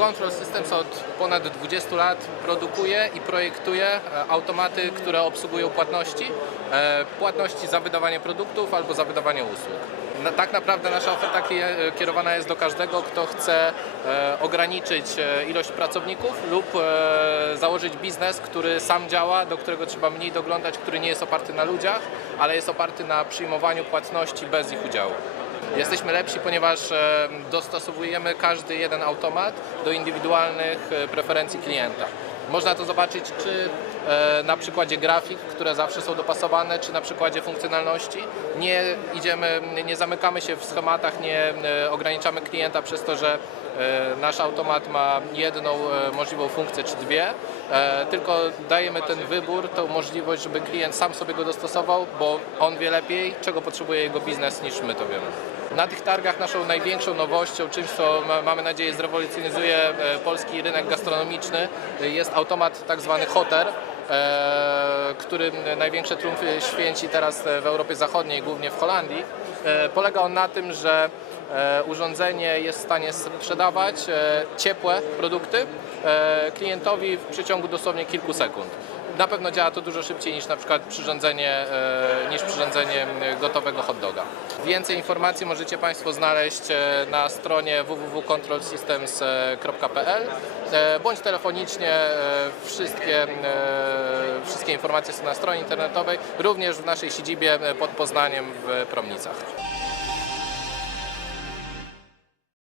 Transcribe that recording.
Control Systems od ponad 20 lat produkuje i projektuje e, automaty, które obsługują płatności. E, Płatności za wydawanie produktów albo za wydawanie usług. Tak naprawdę nasza oferta klije- kierowana jest do każdego, kto chce e, ograniczyć e, ilość pracowników lub e, założyć biznes, który sam działa, do którego trzeba mniej doglądać, który nie jest oparty na ludziach, ale jest oparty na przyjmowaniu płatności bez ich udziału. Jesteśmy lepsi, ponieważ e, dostosowujemy każdy jeden automat do indywidualnych e, preferencji klienta. Można to zobaczyć czy e, na przykładzie grafik, które zawsze są dopasowane, czy na przykładzie funkcjonalności. Nie idziemy, nie zamykamy się w schematach, nie e, ograniczamy klienta przez to, że e, nasz automat ma jedną możliwą funkcję czy dwie, tylko dajemy ten wybór, tą możliwość, żeby klient sam sobie go dostosował, bo on wie lepiej, czego potrzebuje jego biznes niż my to wiemy. Na tych targach naszą największą nowością, czymś co ma- mamy nadzieję zrewolucjonizuje polski rynek gastronomiczny, jest automat tak zwany hoter, e, który największe triumfy święci teraz w Europie Zachodniej, głównie w Holandii. E, Polega on na tym, że e, urządzenie jest w stanie sprzedawać ciepłe produkty klientowi w przeciągu dosłownie kilku sekund. Na pewno działa to dużo szybciej niż na przykład przyrządzenie, niż przyrządzenie gotowego hot doga. Więcej informacji możecie Państwo znaleźć e, na stronie www.controlsystems.pl e, bądź telefonicznie. e, Wszystkie, wszystkie informacje są na stronie internetowej, również w naszej siedzibie pod Poznaniem w Promnicach.